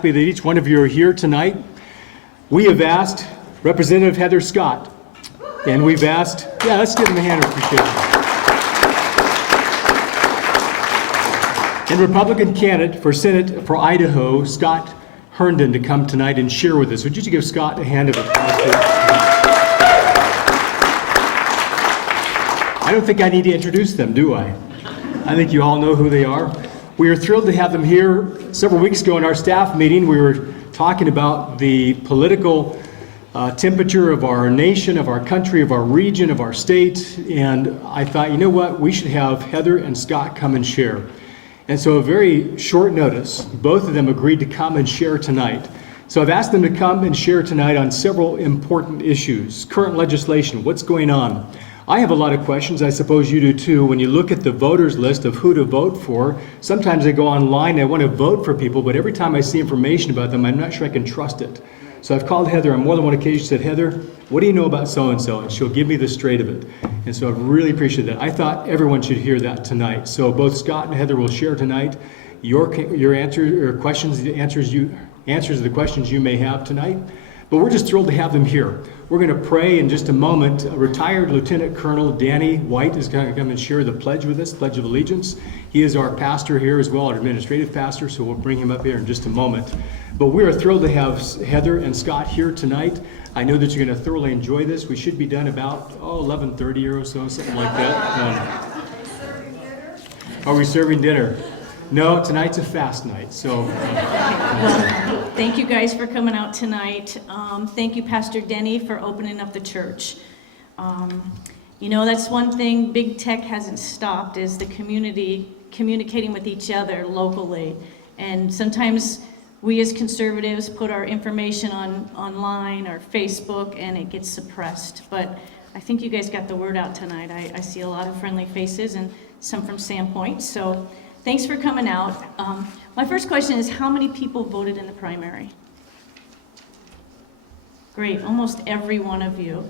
Happy that each one of you are here tonight. We have asked Representative Heather Scott, and we've asked, let's give him a hand of appreciation. And Republican candidate for Senate for Idaho, Scott Herndon, to come tonight and share with us. Would you give Scott a hand of applause, please? I don't think I need to introduce them, do I? I think you all know who they are. We are thrilled to have them here. Several weeks ago in our staff meeting, we were talking about the political temperature of our nation, of our country, of our region, of our state, and I thought, you know what, we should have Heather and Scott come and share. And so a very short notice, both of them agreed to come and share tonight. So I've asked them to come and share tonight on several important issues. Current legislation, what's going on? I have a lot of questions, I suppose you do too. When you look at the voters list of who to vote for, sometimes I go online and I want to vote for people, but every time I see information about them, I'm not sure I can trust it. So I've called Heather on more than one occasion, said, Heather, what do you know about so-and-so? And she'll give me the straight of it. And so I really appreciate that. I thought everyone should hear that tonight. So both Scott and Heather will share tonight your answer or questions, answers to the questions you may have tonight. But we're just thrilled to have them here. We're going to pray in just a moment. Retired Lieutenant Colonel Danny White is going to come and share the pledge with us, Pledge of Allegiance. He is our pastor here as well, our administrative pastor, so we'll bring him up here in just a moment. But we are thrilled to have Heather and Scott here tonight. I know that you're going to thoroughly enjoy this. We should be done about 11:30 or so, something like that. Are we serving dinner? No, tonight's a fast night, so. Well, thank you guys for coming out tonight. Thank you, Pastor Denny, for opening up the church. You know, that's one thing big tech hasn't stopped, is the community communicating with each other locally. And sometimes we as conservatives put our information online or Facebook and it gets suppressed. But I think you guys got the word out tonight. I see a lot of friendly faces and some from Sandpoint. So thanks for coming out. My first question is, how many people voted in the primary? Great, almost every one of you.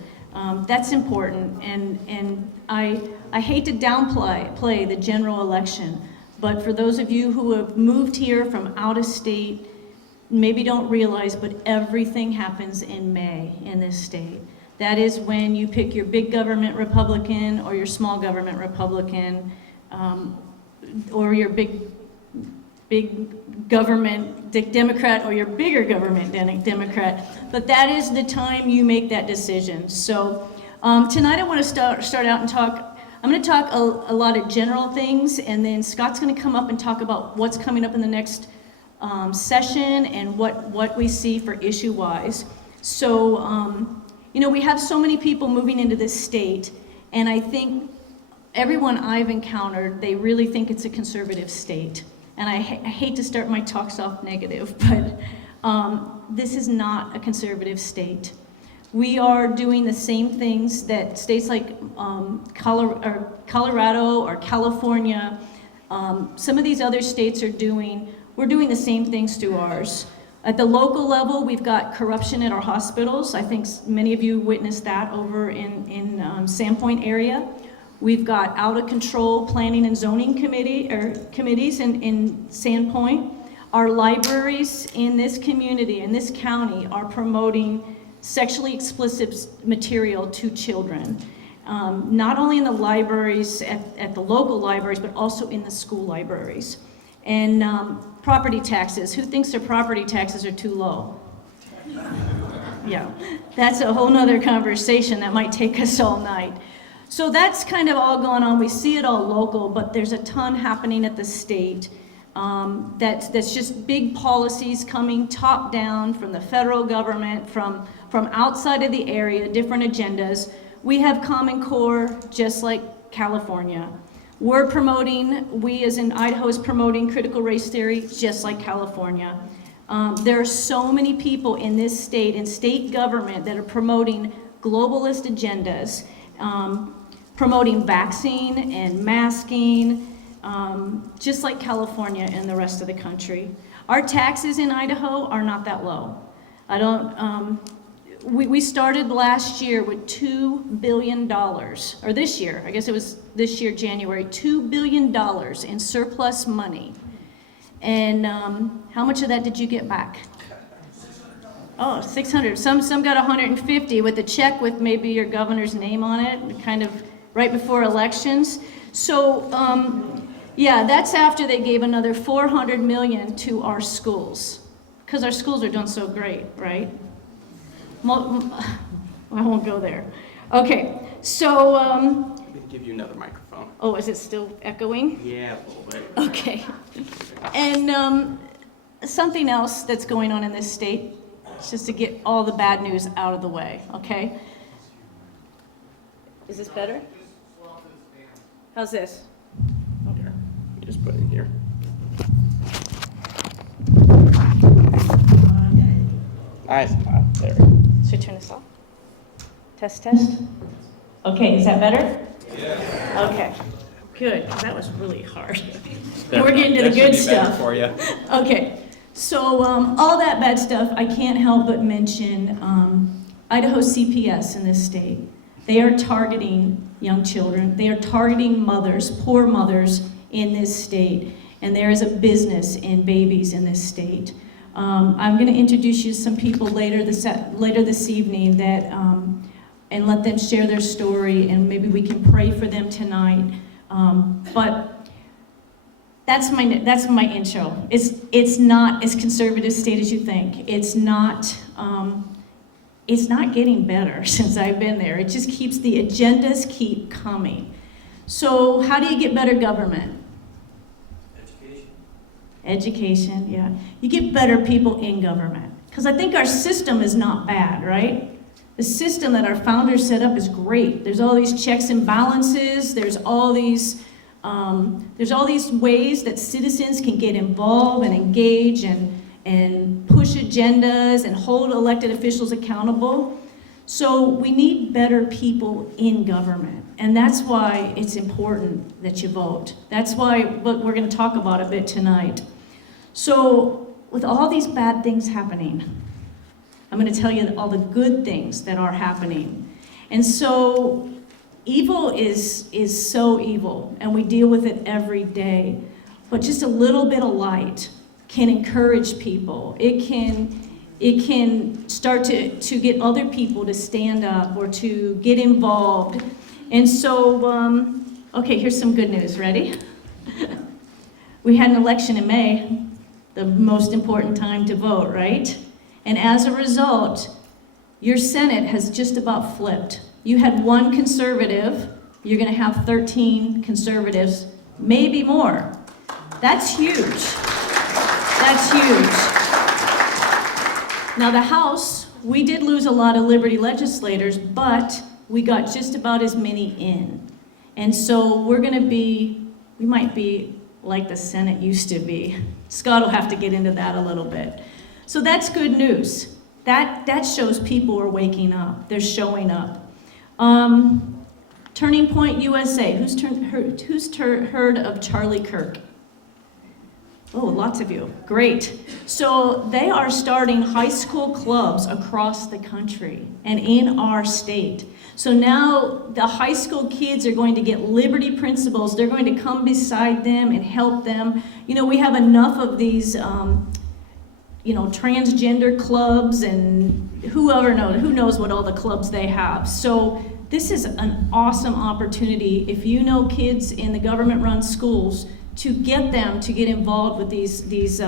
That's important, and I hate to downplay the general election, but for those of you who have moved here from out of state, maybe don't realize, but everything happens in May in this state. That is when you pick your big government Republican or your small government Republican, or your big government Democrat or your bigger government Democrat. But that is the time you make that decision. So tonight I want to start out and talk. I'm going to talk a lot of general things, and then Scott's going to come up and talk about what's coming up in the next session and what we see for issue-wise. So, you know, we have so many people moving into this state, and I think everyone I've encountered, they really think it's a conservative state. And I hate to start my talks off negative, but this is not a conservative state. We are doing the same things that states like Colorado or California, some of these other states are doing. We're doing the same things to ours. At the local level, we've got corruption at our hospitals. I think many of you witnessed that over in Sandpoint area. We've got out of control planning and zoning committees in Sandpoint. Our libraries in this community, in this county, are promoting sexually explicit material to children. Not only in the libraries, at the local libraries, but also in the school libraries. And property taxes. Who thinks their property taxes are too low? Yeah, that's a whole nother conversation that might take us all night. So that's kind of all going on. We see it all local, but there's a ton happening at the state. That's just big policies coming top down from the federal government, from outside of the area, different agendas. We have Common Core just like California. We as in Idaho is promoting critical race theory just like California. There are so many people in this state, in state government, that are promoting globalist agendas. Promoting vaccine and masking, just like California and the rest of the country. Our taxes in Idaho are not that low. We started last year with $2 billion, or this year, I guess it was this year, January, $2 billion in surplus money. And how much of that did you get back? Oh, 600. Some got 150 with a check with maybe your governor's name on it, kind of right before elections. So, yeah, that's after they gave another 400 million to our schools, because our schools are doing so great, right? I won't go there. Okay, so, I'm going to give you another microphone. oh, is it still echoing? Yeah, a little bit. Okay. And something else that's going on in this state, just to get all the bad news out of the way, okay? Is this better? How's this? Here, you just put it in here. Nice. Wow, there. Should I turn this off? Test, test. Okay, is that better? Yeah. Okay, good, 'cause that was really hard. There We're we go. getting to the That should good be better stuff. for you. Okay, so all that bad stuff, I can't help but mention Idaho CPS in this state. They are targeting young children. They are targeting mothers, poor mothers in this state. And there is a business in babies in this state. I'm going to introduce you to some people later this evening that, and let them share their story, and maybe we can pray for them tonight. But that's my intro. It's not as conservative a state as you think. It's not getting better since I've been there. It just keeps, the agendas keep coming. So how do you get better government? Education, yeah. You get better people in government. Because I think our system is not bad, right? The system that our founders set up is great. There's all these checks and balances. There's all these ways that citizens can get involved and engage and push agendas and hold elected officials accountable. So we need better people in government. And that's why it's important that you vote. That's why what we're going to talk about a bit tonight. So with all these bad things happening, I'm going to tell you all the good things that are happening. And so evil is so evil, and we deal with it every day. But just a little bit of light can encourage people. It can start to get other people to stand up or to get involved. And so, okay, here's some good news. Ready? We had an election in May, the most important time to vote, right? And as a result, your Senate has just about flipped. You had one conservative, you're going to have 13 conservatives, maybe more. That's huge. That's huge. Now the House, we did lose a lot of Liberty legislators, but we got just about as many in. And so we might be like the Senate used to be. Scott will have to get into that a little bit. So that's good news. That shows people are waking up. They're showing up. Turning Point USA. Who's heard of Charlie Kirk? Oh, lots of you. Great. So they are starting high school clubs across the country and in our state. So now the high school kids are going to get liberty principles. They're going to come beside them and help them. You know, we have enough of these, transgender clubs and who knows what all the clubs they have. So this is an awesome opportunity if you know kids in the government-run schools to get them to get involved with these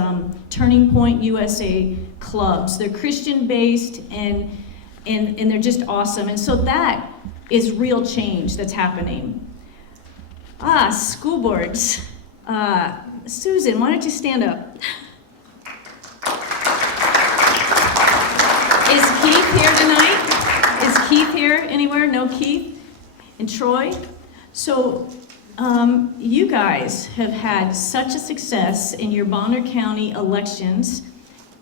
Turning Point USA clubs. They're Christian-based and they're just awesome. And so that is real change that's happening. School boards. Susan, why don't you stand up? Is Keith here tonight? Is Keith here anywhere? No Keith? And Troy? So you guys have had such a success in your Bonner County elections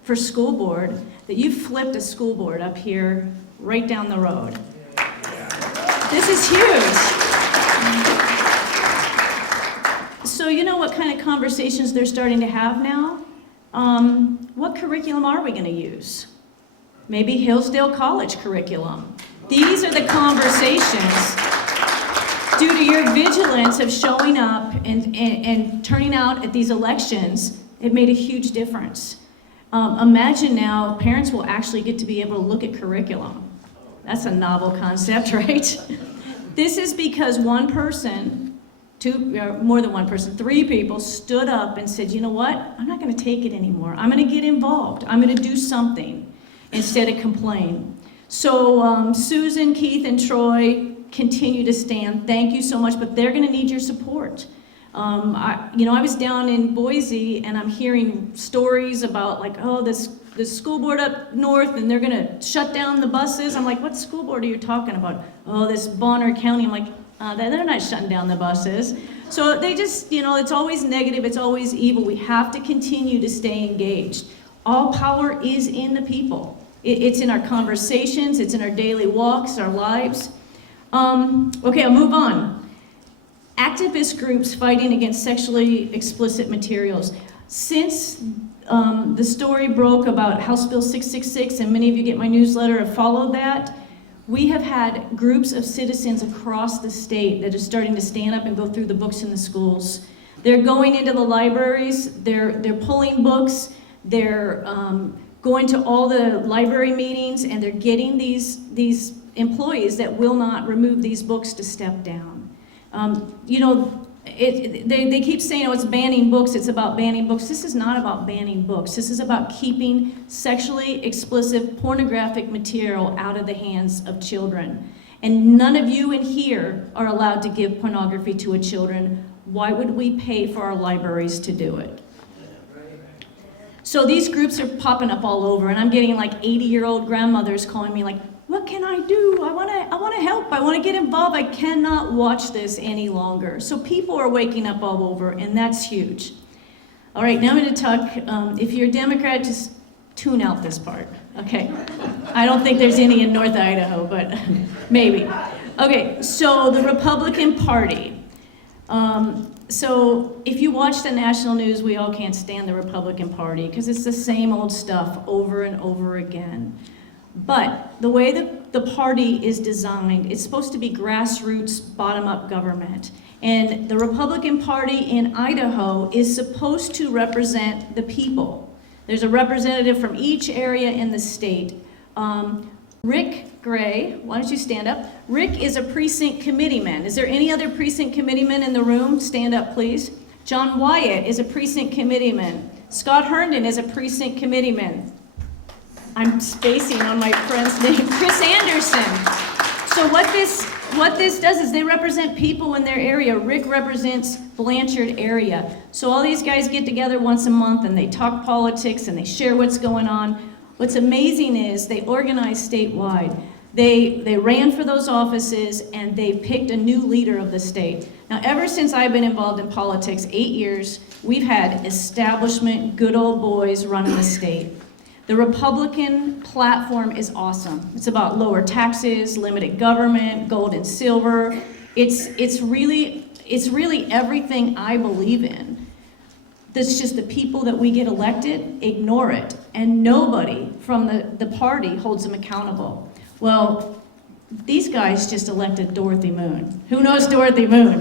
for school board that you flipped a school board up here right down the road. This is huge. So you know what kind of conversations they're starting to have now? What curriculum are we going to use? Maybe Hillsdale College curriculum. These are the conversations due to your vigilance of showing up and turning out at these elections. It made a huge difference. Imagine now, parents will actually get to be able to look at curriculum. That's a novel concept, right? This is because one person, more than one person, 3 people stood up and said, you know what? I'm not going to take it anymore. I'm going to get involved. I'm going to do something instead of complain. So Susan, Keith, and Troy continue to stand. Thank you so much, but they're going to need your support. I was down in Boise, and I'm hearing stories about like, oh, this school board up north, and they're gonna shut down the buses. I'm like, what school board are you talking about? Oh, this Bonner County. I'm like, they're not shutting down the buses. So they just, it's always negative, it's always evil. We have to continue to stay engaged. All power is in the people. It's in our conversations, it's in our daily walks, our lives. Okay, I'll move on. Activist groups fighting against sexually explicit materials. Since the story broke about House Bill 666, and many of you get my newsletter have followed that, we have had groups of citizens across the state that are starting to stand up and go through the books in the schools. They're going into the libraries, they're pulling books, they're going to all the library meetings, and they're getting these employees that will not remove these books to step down. They keep saying, oh, it's banning books, it's about banning books. This is not about banning books. This is about keeping sexually explicit, pornographic material out of the hands of children. And none of you in here are allowed to give pornography to a children. Why would we pay for our libraries to do it? So these groups are popping up all over, and I'm getting like 80-year-old grandmothers calling me like, what can I do? I want to help. I want to get involved. I cannot watch this any longer. So people are waking up all over, and that's huge. All right, now I'm going to talk. If you're a Democrat, just tune out this part, okay? I don't think there's any in North Idaho, but maybe. Okay, so the Republican Party. So if you watch the national news, we all can't stand the Republican Party because it's the same old stuff over and over again. But the way that the party is designed, it's supposed to be grassroots, bottom-up government. And the Republican Party in Idaho is supposed to represent the people. There's a representative from each area in the state. Rick Gray, why don't you stand up? Rick is a precinct committeeman. Is there any other precinct committeeman in the room? Stand up, please. John Wyatt is a precinct committeeman. Scott Herndon is a precinct committeeman. I'm spacing on my friend's name, Chris Anderson. So what this does is they represent people in their area. Rick represents Blanchard area. So all these guys get together once a month and they talk politics and they share what's going on. What's amazing is they organize statewide. They ran for those offices and they picked a new leader of the state. Now, ever since I've been involved in politics, 8 years, we've had establishment, good old boys running the state. The Republican platform is awesome. It's about lower taxes, limited government, gold and silver. It's really everything I believe in. That's just the people that we get elected ignore it, and nobody from the party holds them accountable. Well, these guys just elected Dorothy Moon. Who knows Dorothy Moon?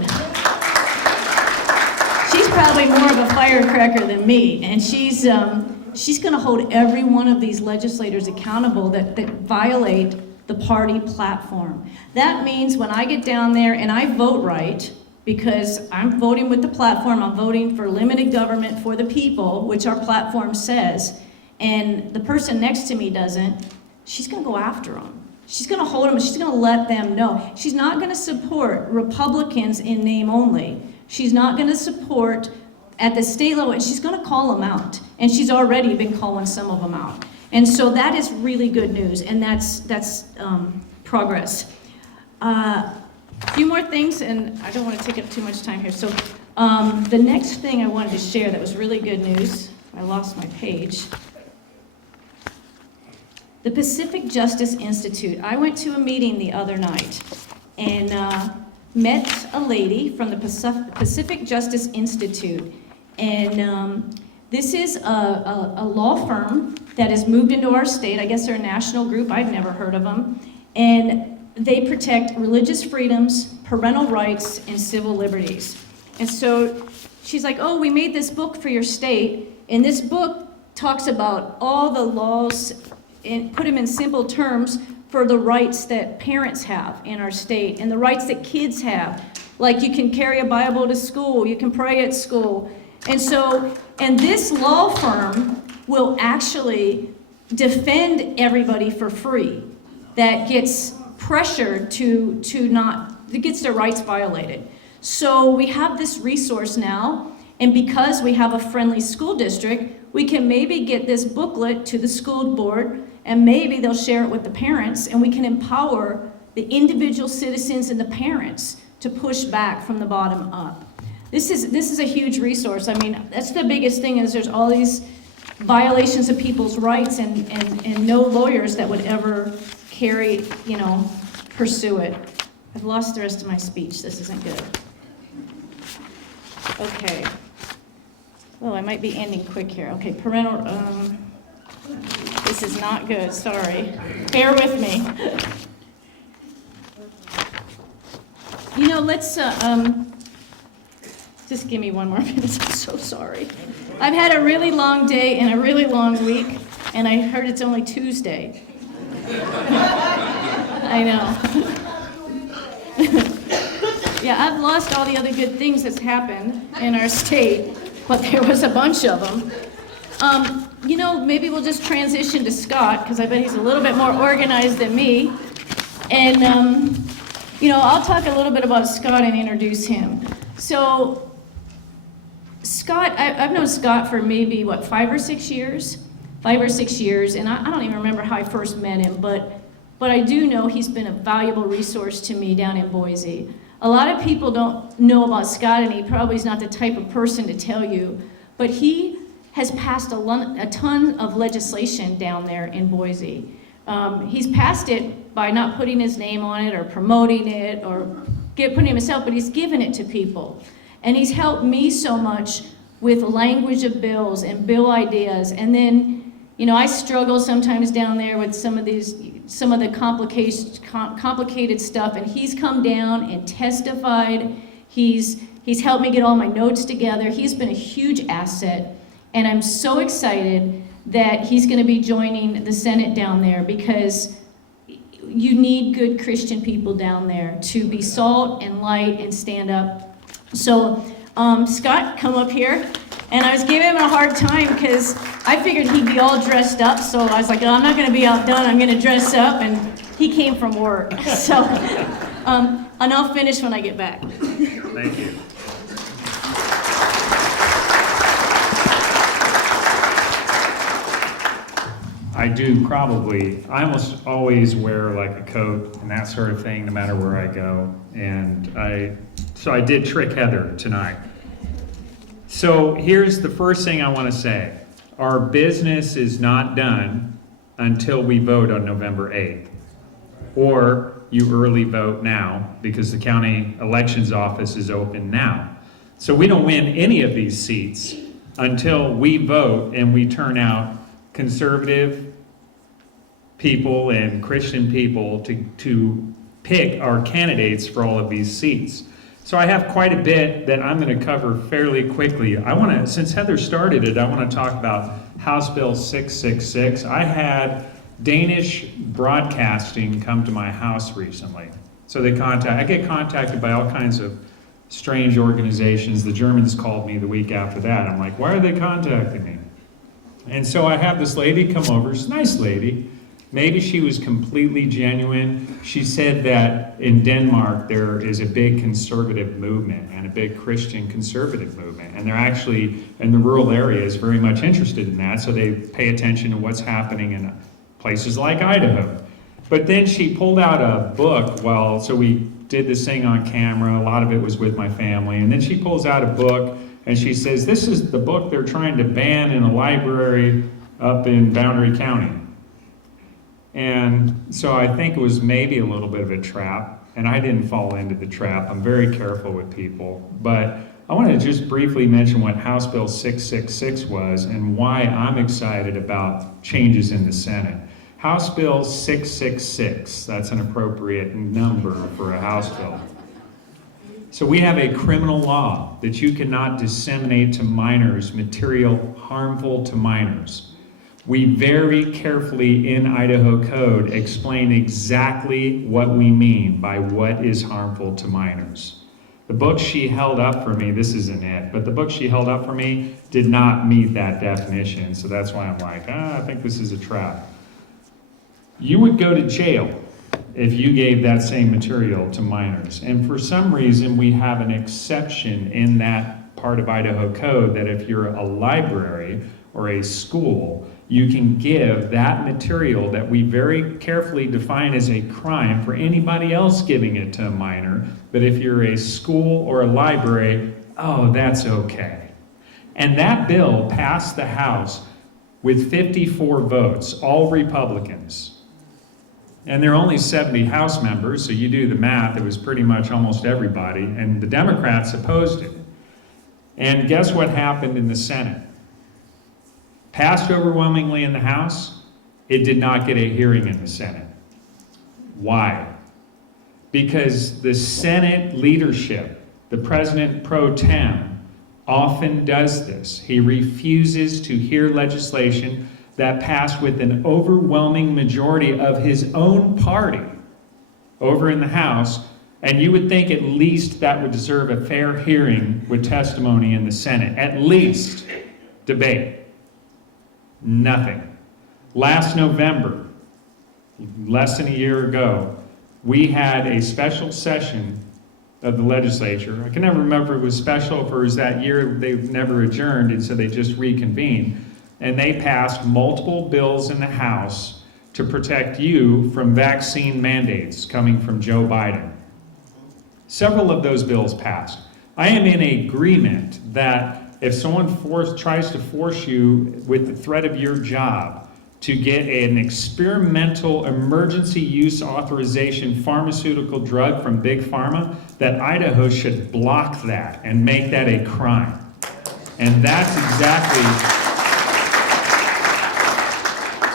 She's probably more of a firecracker than me, and she's going to hold every one of these legislators accountable that violate the party platform. That means when I get down there and I vote right, because I'm voting with the platform, I'm voting for limited government for the people, which our platform says, and the person next to me doesn't, she's going to go after them. She's going to hold them, she's going to let them know. She's not going to support Republicans in name only. She's not going to support at the state level, and she's going to call them out. And she's already been calling some of them out. And so that is really good news, and that's progress. A few more things, and I don't want to take up too much time here. So the next thing I wanted to share that was really good news, I lost my page. The Pacific Justice Institute. I went to a meeting the other night and met a lady from the Pacific Justice Institute. And this is a law firm that has moved into our state. I guess they're a national group. I'd never heard of them. And they protect religious freedoms, parental rights, and civil liberties. And so she's like, oh, we made this book for your state. And this book talks about all the laws and put them in simple terms for the rights that parents have in our state and the rights that kids have. Like you can carry a Bible to school, you can pray at school. And this law firm will actually defend everybody for free that gets pressured that gets their rights violated. So we have this resource now, and because we have a friendly school district, we can maybe get this booklet to the school board, and maybe they'll share it with the parents, and we can empower the individual citizens and the parents to push back from the bottom up. This is a huge resource. I mean, that's the biggest thing is there's all these violations of people's rights and no lawyers that would ever pursue it. I've lost the rest of my speech. This isn't good. Okay. Well, I might be ending quick here. Okay, parental, this is not good, sorry. Bear with me. Let's, just give me one more minute, I'm so sorry. I've had a really long day and a really long week, and I heard it's only Tuesday. I know. Yeah, I've lost all the other good things that's happened in our state, but there was a bunch of them. Maybe we'll just transition to Scott, because I bet he's a little bit more organized than me. And, I'll talk a little bit about Scott and introduce him. So, Scott, I've known Scott for maybe, 5 or 6 years? 5 or 6 years, and I don't even remember how I first met him, but I do know he's been a valuable resource to me down in Boise. A lot of people don't know about Scott, and he probably is not the type of person to tell you, but he has passed a ton of legislation down there in Boise. He's passed it by not putting his name on it or promoting it or putting it himself, but he's given it to people. And he's helped me so much with language of bills and bill ideas. And then, I struggle sometimes down there with some of the complicated stuff, and he's come down and testified. He's helped me get all my notes together. He's been a huge asset, and I'm so excited that he's going to be joining the Senate down there, because you need good Christian people down there to be salt and light and stand up. So, Scott, come up here. And I was giving him a hard time because I figured he'd be all dressed up. So I was like, I'm not going to be outdone. I'm going to dress up. And he came from work. So, and I'll finish when I get back. Thank you. I almost always wear like a coat and that sort of thing no matter where I go. And I did trick Heather tonight. So here's the first thing I want to say. Our business is not done until we vote on November 8th. Or you early vote now because the county elections office is open now. So we don't win any of these seats until we vote and we turn out conservative people and Christian people to pick our candidates for all of these seats. So I have quite a bit that I'm going to cover fairly quickly. Since Heather started it, I want to talk about House Bill 666. I had Danish Broadcasting come to my house recently. So I get contacted by all kinds of strange organizations. The Germans called me the week after that. I'm like, why are they contacting me? And so I have this lady come over, she's a nice lady. Maybe she was completely genuine. She said that in Denmark there is a big conservative movement and a big Christian conservative movement. And they're actually, in the rural areas, very much interested in that. So they pay attention to what's happening in places like Idaho. But then she pulled out a book, so we did this thing on camera. A lot of it was with my family. And then she pulls out a book and she says, this is the book they're trying to ban in a library up in Boundary County. And so I think it was maybe a little bit of a trap, and I didn't fall into the trap. I'm very careful with people. But I want to just briefly mention what House Bill 666 was and why I'm excited about changes in the Senate. House Bill 666, that's an appropriate number for a House bill. So we have a criminal law that you cannot disseminate to minors material harmful to minors. We very carefully in Idaho code explain exactly what we mean by what is harmful to minors. The book she held up for me, this isn't it, but the book she held up for me did not meet that definition. So that's why I'm like, I think this is a trap. You would go to jail if you gave that same material to minors. And for some reason, we have an exception in that part of Idaho code that if you're a library or a school, you can give that material that we very carefully define as a crime for anybody else giving it to a minor. But if you're a school or a library, oh, that's okay. And that bill passed the House with 54 votes, all Republicans. And there are only 70 House members, so you do the math, it was pretty much almost everybody, and the Democrats opposed it. And guess what happened in the Senate? Passed overwhelmingly in the House, it did not get a hearing in the Senate. Why? Because the Senate leadership, the President pro tem, often does this. He refuses to hear legislation that passed with an overwhelming majority of his own party over in the House, and you would think at least that would deserve a fair hearing with testimony in the Senate, at least debate. Nothing. Last November, less than a year ago, we had a special session of the legislature. I can never remember if it was special, if it was that year they never adjourned, and so they just reconvened. And they passed multiple bills in the House to protect you from vaccine mandates coming from Joe Biden. Several of those bills passed. I am in agreement that if someone tries to force you with the threat of your job to get an experimental emergency use authorization pharmaceutical drug from Big Pharma, that Idaho should block that and make that a crime. And that's exactly...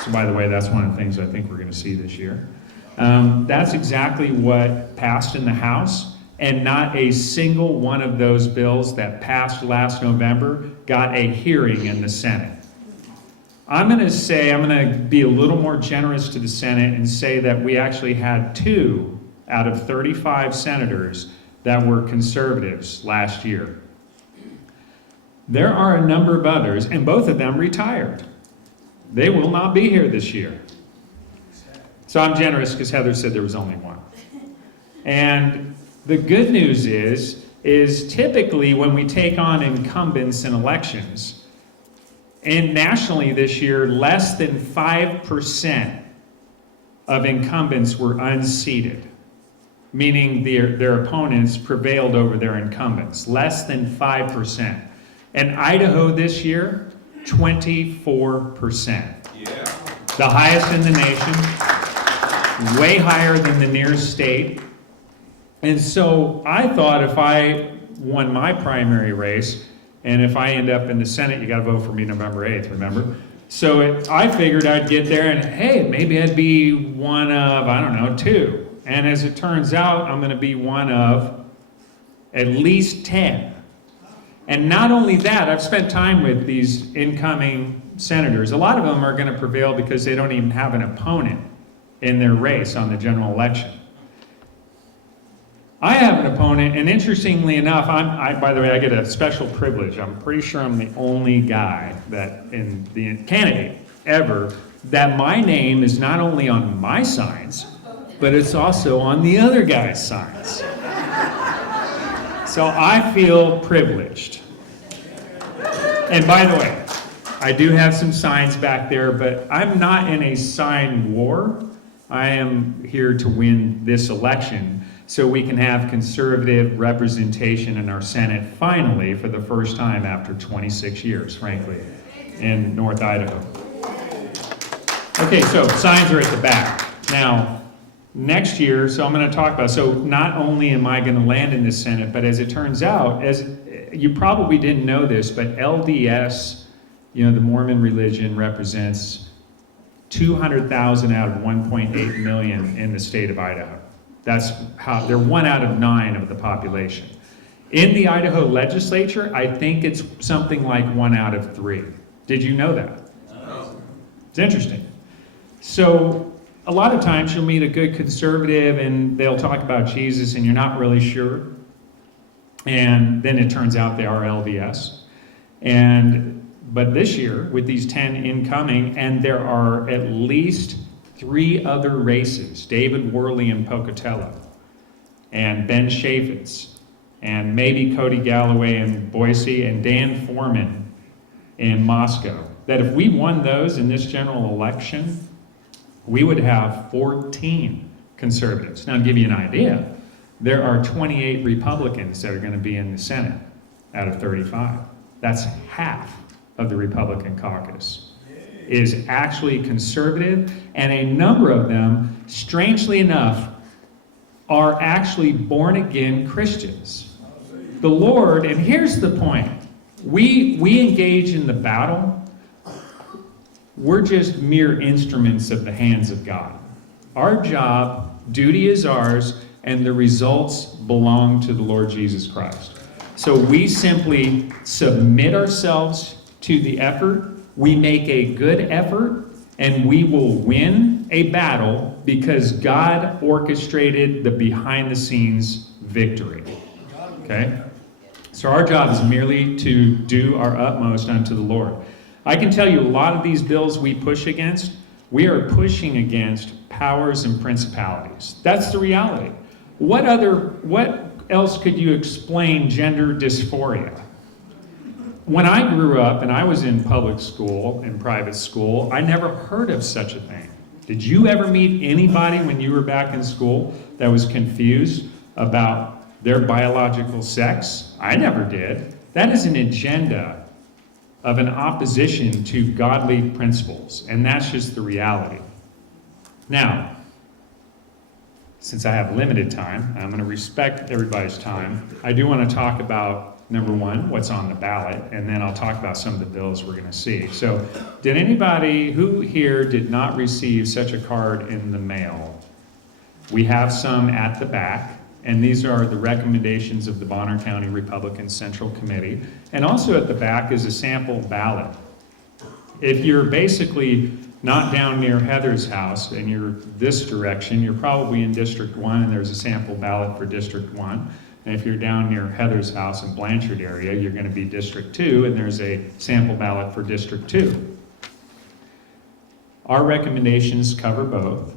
So by the way, that's one of the things I think we're going to see this year. That's exactly what passed in the House, and not a single one of those bills that passed last November got a hearing in the Senate. I'm going to be a little more generous to the Senate and say that we actually had 2 out of 35 senators that were conservatives last year. There are a number of others, and both of them retired. They will not be here this year. So I'm generous because Heather said there was only 1. And the good news is typically when we take on incumbents in elections, and nationally this year, less than 5% of incumbents were unseated, meaning their opponents prevailed over their incumbents, less than 5%. And Idaho this year, 24%. Yeah. The highest in the nation, way higher than the nearest state. And so I thought if I won my primary race, and if I end up in the Senate, you got to vote for me November 8th, remember? So I figured I'd get there and, hey, maybe I'd be one of, I don't know, 2. And as it turns out, I'm going to be one of at least 10. And not only that, I've spent time with these incoming senators. A lot of them are going to prevail because they don't even have an opponent in their race on the general election. I have an opponent, and interestingly enough, by the way, I get a special privilege. I'm pretty sure I'm the only guy candidate ever that my name is not only on my signs, but it's also on the other guy's signs. So I feel privileged. And by the way, I do have some signs back there, but I'm not in a sign war. I am here to win this election so we can have conservative representation in our Senate finally for the first time after 26 years, frankly, in North Idaho. Okay, so signs are at the back. Now, next year, so I'm going to talk about, so not only am I going to land in the Senate, but as it turns out, as you probably didn't know this, but LDS, the Mormon religion represents 200,000 out of 1.8 million in the state of Idaho. That's how, they're 1 out of 9 of the population. In the Idaho legislature, I think it's something like 1 out of 3. Did you know that? No. It's interesting. So a lot of times you'll meet a good conservative and they'll talk about Jesus and you're not really sure. And then it turns out they are LDS. But this year, with these 10 incoming, and there are at least 3 other races, David Worley in Pocatello, and Ben Chaffetz, and maybe Cody Galloway in Boise, and Dan Foreman in Moscow, that if we won those in this general election, we would have 14 conservatives. Now, to give you an idea, there are 28 Republicans that are going to be in the Senate out of 35. That's half of the Republican caucus is actually conservative, and a number of them, strangely enough, are actually born-again Christians. The Lord, and here's the point, we engage in the battle, we're just mere instruments of the hands of God. Our job, duty is ours, and the results belong to the Lord Jesus Christ. So we simply submit ourselves to the effort, we make a good effort, and we will win a battle because God orchestrated the behind-the-scenes victory. Okay? So our job is merely to do our utmost unto the Lord. I can tell you a lot of these bills we push against, we are pushing against powers and principalities. That's the reality. What else could you explain gender dysphoria? When I grew up and I was in public school and private school, I never heard of such a thing. Did you ever meet anybody when you were back in school that was confused about their biological sex? I never did. That is an agenda of an opposition to godly principles, and that's just the reality. Now, since I have limited time, I'm going to respect everybody's time. I do want to talk about, number one, what's on the ballot, and then I'll talk about some of the bills we're going to see. So, did anybody who here did not receive such a card in the mail? We have some at the back, and these are the recommendations of the Bonner County Republican Central Committee. And also at the back is a sample ballot. If you're basically not down near Heather's house and you're this direction, you're probably in District 1 and there's a sample ballot for District 1. And if you're down near Heather's house in Blanchard area, you're going to be District 2 and there's a sample ballot for District 2. Our recommendations cover both.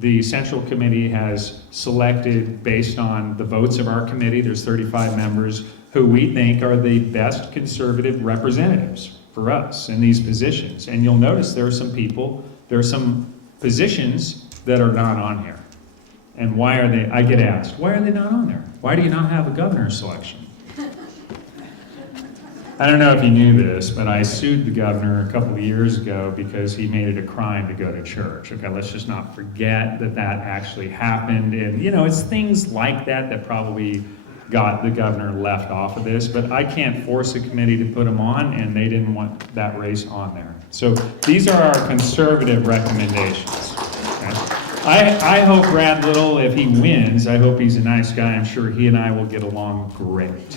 The Central Committee has selected, based on the votes of our committee, there's 35 members, who we think are the best conservative representatives for us in these positions. And you'll notice there are some positions that are not on here. And why are they, I get asked, why are they not on there? Why do you not have a governor's selection? I don't know if you knew this, but I sued the governor a couple of years ago because he made it a crime to go to church. Okay, let's just not forget that that actually happened. And, you know, it's things like that that probably got the governor left off of this, but I can't force a committee to put him on, and they didn't want that race on there. So these are our conservative recommendations. Okay? I hope Brad Little, if he wins, I hope he's a nice guy. I'm sure he and I will get along great.